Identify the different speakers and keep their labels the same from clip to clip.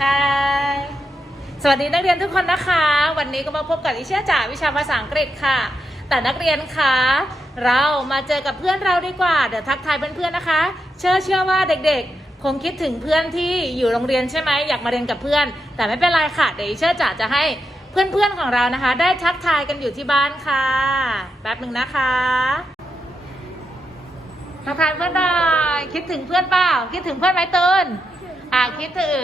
Speaker 1: Hi สวัสดีนักเรียนทุกคนนะคะ วันนี้ก็มาพบกับอิเชียจ่าวิชาภาษาอังกฤษค่ะ แต่นักเรียนคะเรามาเจอกับเพื่อนเราดีกว่า เดี๋ยวทักทายเพื่อนๆนะคะ เชื่อเชื่อว่าเด็กๆ คงคิดถึงเพื่อนที่อยู่โรงเรียนใช่ไหมอยากมาเรียนกับเพื่อน แต่ไม่เป็นไรค่ะ เดี๋ยวอิเชียจ่าจะให้เพื่อนๆของเรานะคะ ได้ทักทายกันอยู่ที่บ้านค่ะ แป๊บหนึ่งนะคะทักทายเพื่อนหน่อยคิดถึงเพื่อนเปล่าคิดถึงเพื่อนไหมตูน อ่าคิดถึ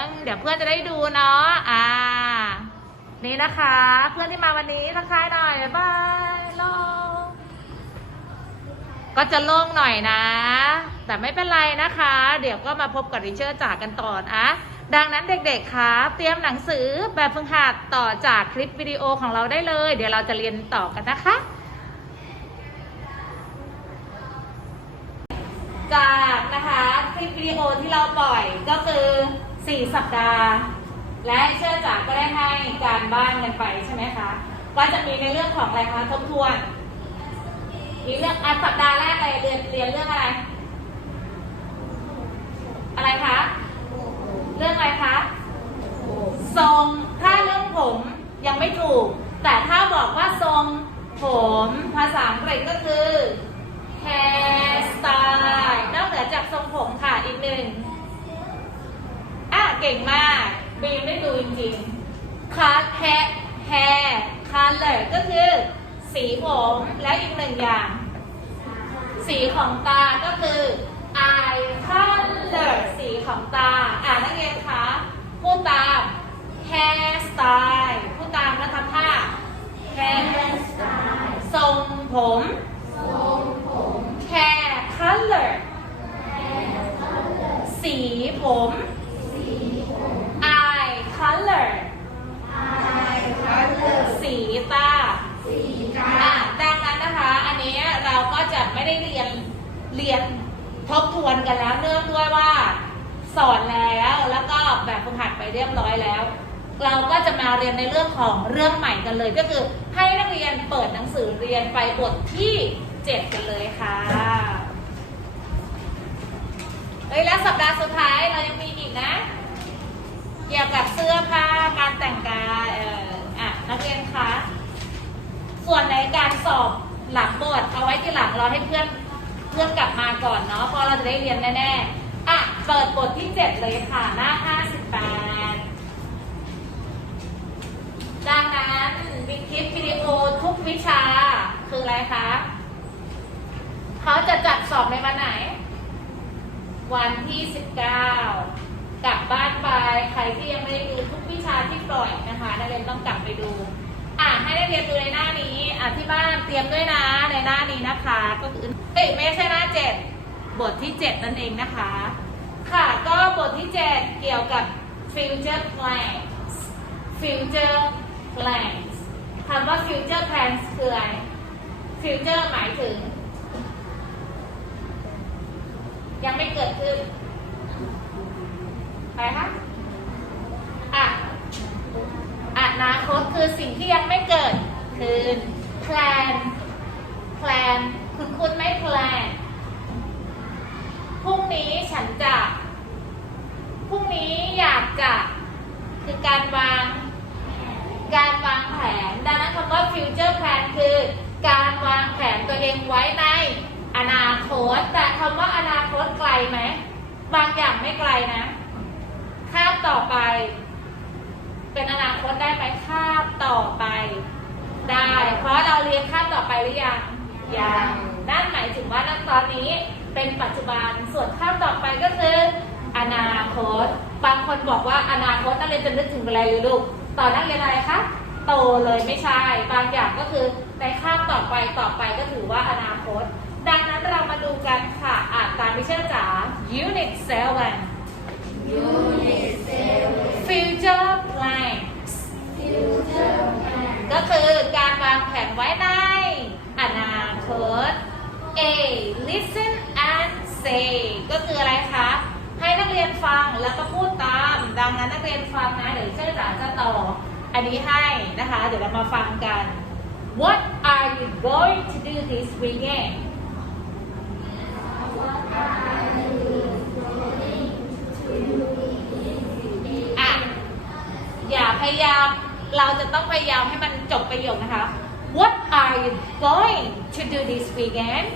Speaker 1: ง เดี๋ยวเพื่อนจะได้ดูเนาะอ่า นี่นะคะ เพื่อนที่มาวันนี้ทักทายหน่อยบายโลงก็จะโล่งหน่อยนะ แต่ไม่เป็นไรนะคะ เดี๋ยวก็มาพบกับริเชอร์จากกันต่อนะดังนั้นเด็กๆคะเตรียมหนังสือแบบฝึกหัดต่อจากคลิปวิดีโอของเราได้เลย เดี๋ยวเราจะเรียนต่อกันนะคะ จากนะคะคลิปวิดีโอที่เราปล่อยก็คือ 4 สัปดาห์ และเชื่อจากก็ได้ให้การบ้านกันไปใช่ไหมคะ ก็จะมีในเรื่องของอะไรคะทบทวน มีเรื่องอะสัปดาห์แรกเลยเรียนเรียนเรื่องอะไร อะไรคะ เรื่องอะไรคะทรงถ้าเรื่องผมยังไม่ถูก แต่ถ้าบอกว่าทรงผมภาษาอังกฤษก็คือ hairstyle นอกเหนือจากทรง เก่งมากบีมได้ดูจริงๆ cut hair hair color ก็คือ สีผมและอีกหนึ่งอย่าง สีของตาก็คือ eye color สีของตา อ่านักเรียนคะพูดตาม hairstyle พูดตามแล้วทำท่า hairstyle ทรงผม hair color สีผม สีตาอะดังนั้นนะคะ อันนี้เราก็จะไม่ได้เรียนเรียนทบทวนกันแล้วเนื่องด้วยว่า สอนแล้วแล้วก็แบบฝึกหัดไปเรียบร้อยแล้ว เราก็จะมาเรียนในเรื่องของเรื่องใหม่กันเลย ก็คือให้นักเรียนเปิดหนังสือเรียนไปบทที่ 7 กันเลยค่ะเฮ้ยแล้วสัปดาห์สุดท้ายเรายังมีอีกนะ เกี่ยวกับเสื้อผ้าการแต่งกายเอออะ นักเรียนคะ ส่วนในการสอบหลังบทเอาไว้ที่หลังรอให้เพื่อนเพื่อนกลับมาก่อนเนาะเพราะเราจะได้เรียนแน่ๆ อะ เปิดบทที่7เลยค่ะ หน้า58ดังนั้นวิคลิปวิดีโอทุกวิชาคืออะไรคะ เขาจะจัดสอบในวันไหน วันที่19ก กลับบ้านไปใครที่ยังไม่ได้ดูทุกวิชาที่ปล่อยนะคะนักเรียนต้องกลับไปดู อะให้นักเรียนดูในหน้านี้อะที่บ้านเตรียมด้วยนะในหน้านี้นะคะ ก็คือเอ้ยไม่ใช่หน้า7บทที่7นั่นเองนะคะ ค่ะก็บทที่7เกี่ยวกับ future plans future plans คำว่า future plans คืออะไร future หมายถึง ยังไม่เกิดขึ้น ไปคะอะอนาคตคือสิ่งที่ยังไม่เกิด คือ plan plan คุณคุณไม่ plan พรุ่งนี้ฉันจะ พรุ่งนี้อยากจะ คือการวาง การวางแผน ดังนั้นคำว่า future plan คือการวางแผนตัวเองไว้ในอนาคต แต่คำว่าอนาคตไกลไหม บางอย่างไม่ไกลนะ คาบต่อไป เป็นอนาคตได้ไหมคาบต่อไป ได้ เพราะเราเรียนคาบต่อไปหรือยังยังนั่นหมายถึงว่าณตอนนี้เป็นปัจจุบันส่วนคาบต่อไปก็คือ อนาคต บางคนบอกว่าอนาคตนักเรียนจะนึกถึงอะไรเลยลูกตอนนักเรียนอะไรคะโตเลยไม่ใช่บางอย่างก็คือในคาบต่อไปต่อไปก็ถือว่าอนาคต ดังนั้นเรามาดูกันค่ะ อ่านตามพิเชอร์จ๋า Unit 7 Future ไว้ในอนาคต A listen and say ก็คืออะไรคะ ให้นักเรียนฟังแล้วก็พูดตาม ดังนั้นนักเรียนฟังนะเดี๋ยวเชื่อจ๋าจะต่อ อันนี้ให้นะคะ เดี๋ยวเรามาฟังกัน What are you going to do this weekend? อะอย่าพยายาม เราจะต้องพยายามให้มันจบประโยคนะคะ What are you going to do this weekend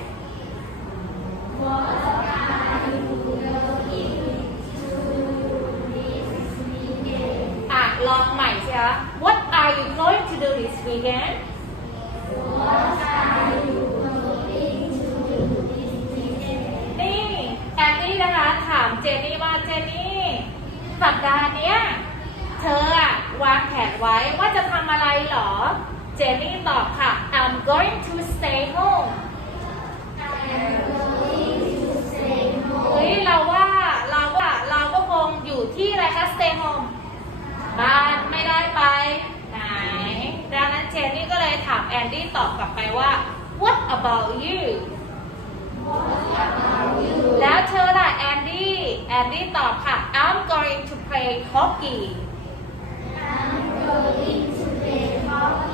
Speaker 1: อะลองใหม่สิคะ What are you going to do this weekend นี่แอนนี่นะคะถามเจนนี่ว่าเจนนี่สัปดาห์เนี้ยเธออะวางแผนไว้ว่าจะทำอะไรหรอ เจนนี่ตอบค่ะ I'm going to stay home เฮ้ยเราว่าเราว่าเราก็คงอยู่ที่อะไรคะ stay home บ้านไม่ได้ไป ไหน ดังนั้นเจนนี่ก็เลยถามแอนดี้ตอบกลับไปว่า What about you แล้วเธอล่ะแอนดี้ แอนดี้ตอบค่ะ I'm going to play hockey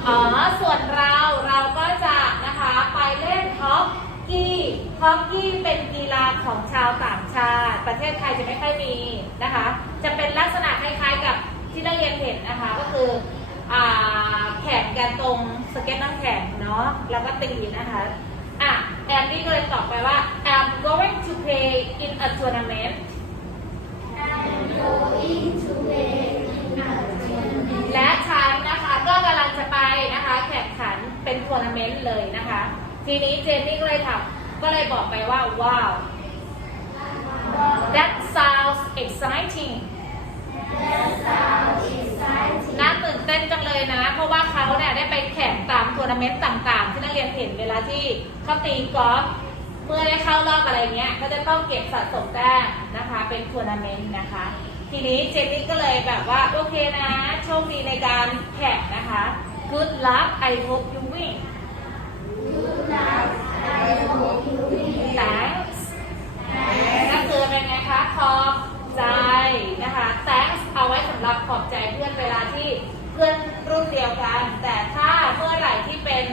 Speaker 1: อ๋อ ส่วนเราเราก็จะนะคะไปเล่นฮอกกี้ฮอกกี้เป็นกีฬาของชาวต่างชาติ ประเทศไทยจะไม่ค่อยมีนะคะ จะเป็นลักษณะคล้ายๆกับที่นักเรียนเห็นนะคะ ก็คืออ่าแข่งกันตรงสเก็ตน้ำแข็งเนาะแล้วก็ตีนะคะอะแอนดี้ก็เลยตอบไปว่า I'm going to play in a tournament มนต์เลยนะคะ ทีนี้เจนนี่ก็เลยถามก็เลยบอกไปว่า ว้าว that sounds exciting น่าตื่นเต้นจังเลยนะ เพราะว่าเขาเนี่ยได้ไปแข่งตามทัวร์นาเมนต์ต่าง ๆ ที่นักเรียนเห็นเวลาที่เขาตีกอล์ฟเมื่อได้เข้ารอบอะไรเงี้ยก็จะต้องเก็บสะสมแต้มนะคะ เป็นทัวร์นาเมนต์นะคะ ทีนี้เจนนี่ก็เลยแบบว่า โอเคนะ โชคดีในการแข่งนะคะ Good luck I hope you win Thanks ก็คือเป็นไงคะ ขอบใจนะคะ thanks เอาไว้สำหรับขอบใจเพื่อนเวลาที่เพื่อนรุ่นเดียวกัน แต่ถ้าเมื่อไหร่ที่เป็น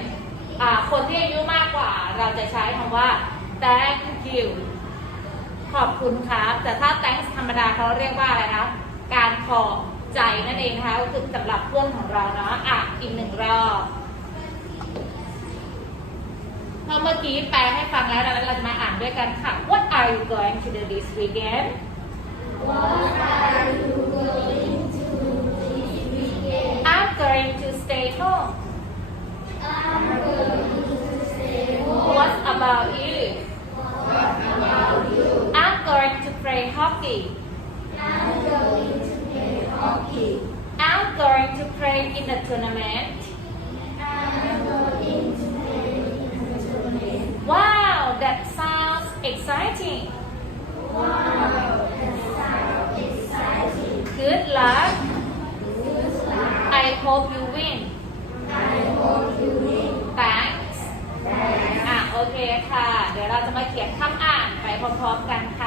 Speaker 1: คนที่อายุมากกว่า เราจะใช้คำว่า thank you ขอบคุณครับ แต่ถ้า thanks ธรรมดาเขาเรียกว่าอะไรคะ การขอบใจนั่นเองนะคะก็คือสำหรับเพื่อนของเราเนาะ อะ อีกหนึ่งรอบ พอเมื่อกี้แปลให้ฟังแล้วดังนั้นเราจะมาอ่านด้วยกันค่ะ What are you going to do this weekend I'm going to stay home What about you I'm going to play hockey I'm going to play in a tournament Wow that sounds exciting Good luck I hope you win Thanks อะ โอเคค่ะ เดี๋ยวเราจะมาเขียนคำอ่านไปพร้อมๆกันค่ะ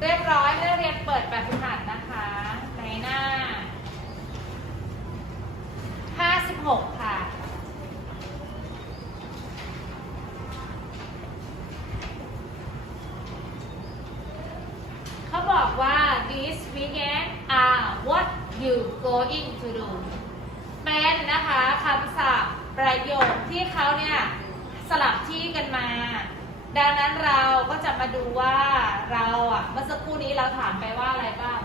Speaker 1: เรียบร้อยให้เรีย
Speaker 2: น
Speaker 1: เปิดแบบฝึกหัดนะคะ ในหน้า 56 ค่ะ เขาบอกว่า this weekend are what you going to do เป็นนะคะคำศัพท์ประโยคที่เขาเนี่ยสลับที่กันมา ดังนั้นเราก็จะมาดูว่าเรา เราถามไปว่าอะไรบ้าง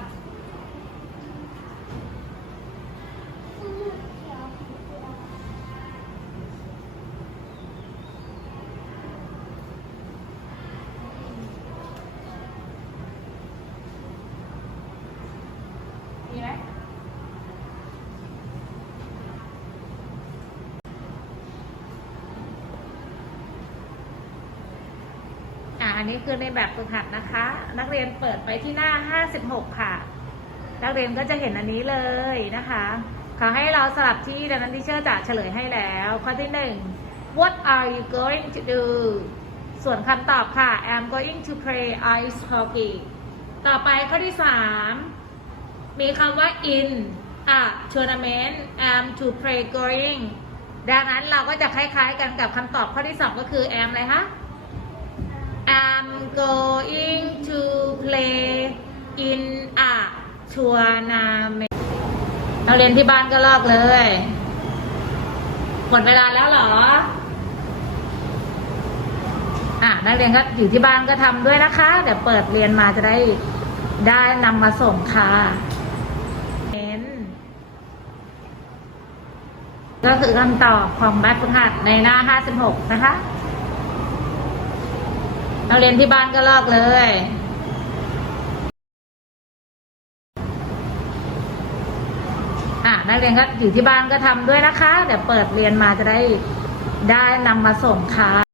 Speaker 1: นี้คือในแบบฝึกหัดนะคะ นักเรียนเปิดไปที่หน้า 56 ค่ะ นักเรียนก็จะเห็นอันนี้เลยนะคะเขาให้เราสลับที่ดังนั้นที่เชื่อจะเฉลยให้แล้ว ข้อที่หนึ่ง What are you going to do ส่วนคำตอบค่ะ I'm going to play ice hockey ต่อไปข้อที่สามมีคำว่า in a tournament am to play going ดังนั้นเราก็จะคล้ายๆกันกับคำตอบข้อที่สองก็คือ am อะไรคะ am going to play in a tournament เราเรียนที่บ้านก็ลอกเลย หมดเวลาแล้วเหรอ อะ นักเรียนก็อยู่ที่บ้านก็ทำด้วยนะคะ เดี๋ยวเปิดเรียนมาจะได้ได้นำมาส่งค่ะเน้นก็คือคำตอบของแบบฝึกหัดในหน้า 56 นะคะ นักเรียนที่บ้านก็ลอกเลยอะนักเรียนก็อยู่ที่บ้านก็ทำด้วยนะคะ เดี๋ยวเปิดเรียนมาจะได้ได้นำมาส่งค่ะ